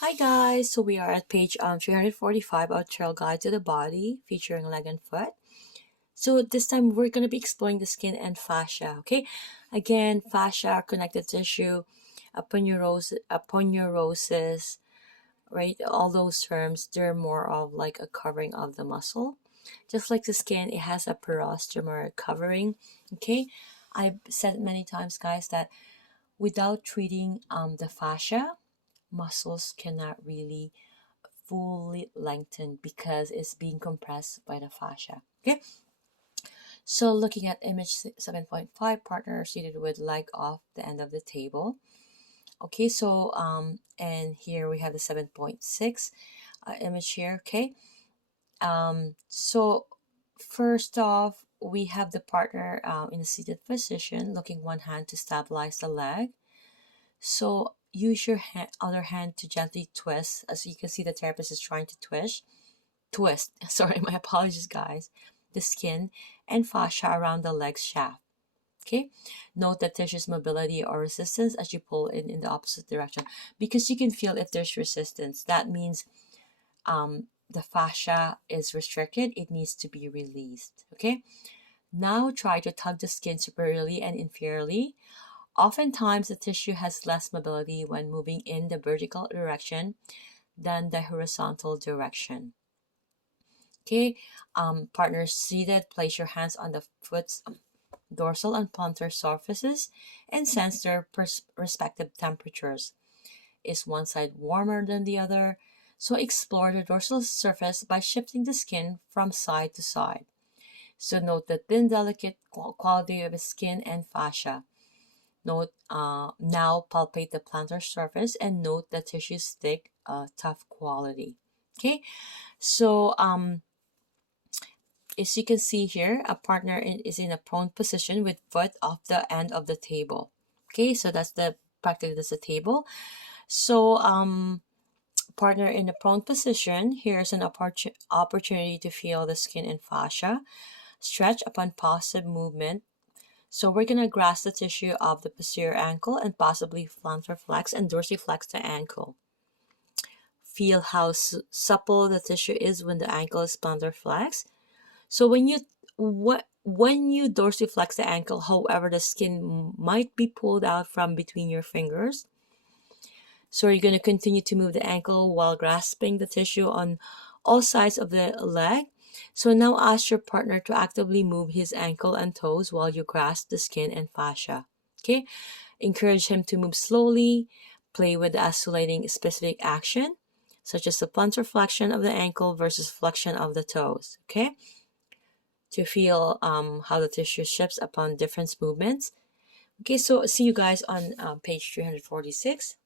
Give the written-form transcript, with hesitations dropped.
Hi guys, so we are at page 345 of Trailguide to the Body, featuring leg and foot. So this time we're going to be exploring the skin and fascia, okay? Again, fascia, connective tissue, aponeurosis, right? All those terms, they're more of like a covering of the muscle. Just like the skin, it has a periosteum covering, okay? I've said many times, guys, that without treating the fascia, muscles cannot really fully lengthen because it's being compressed by the fascia. Okay, so looking at image 7.5, partner seated with leg off the end of the table. Okay, so and here we have the 7.6 image here. Okay, so first off, we have the partner in a seated position, looking one hand to stabilize the leg. So use your other hand to gently twist. As you can see, the therapist is trying to twist, sorry, my apologies, guys, the skin and fascia around the leg shaft. Okay, note that tissue's mobility or resistance as you pull in the opposite direction, because you can feel if there's resistance. That means the fascia is restricted, it needs to be released. Okay, now try to tug the skin superiorly and inferiorly. Oftentimes, the tissue has less mobility when moving in the vertical direction than the horizontal direction. Okay, partners seated, place your hands on the foot's dorsal and plantar surfaces and sense their respective temperatures. Is one side warmer than the other? So explore the dorsal surface by shifting the skin from side to side. So note the thin, delicate quality of the skin and fascia. Note now palpate the plantar surface and note the tissue's thick, tough quality. Okay, so as you can see here, a partner is in a prone position with foot off the end of the table. Okay, so that's practically that's the table. So partner in the prone position, here's an opportunity to feel the skin and fascia. Stretch upon passive movement. So we're going to grasp the tissue of the posterior ankle and possibly plantar flex and dorsiflex the ankle. Feel how supple the tissue is when the ankle is plantar flex. So when you dorsiflex the ankle, however, the skin might be pulled out from between your fingers. So you're going to continue to move the ankle while grasping the tissue on all sides of the leg. So now ask your partner to actively move his ankle and toes while you grasp the skin and fascia. Okay? Encourage him to move slowly. Play with oscillating specific action, such as the plantar flexion of the ankle versus flexion of the toes. Okay? To feel how the tissue shifts upon different movements. Okay, so see you guys on page 346.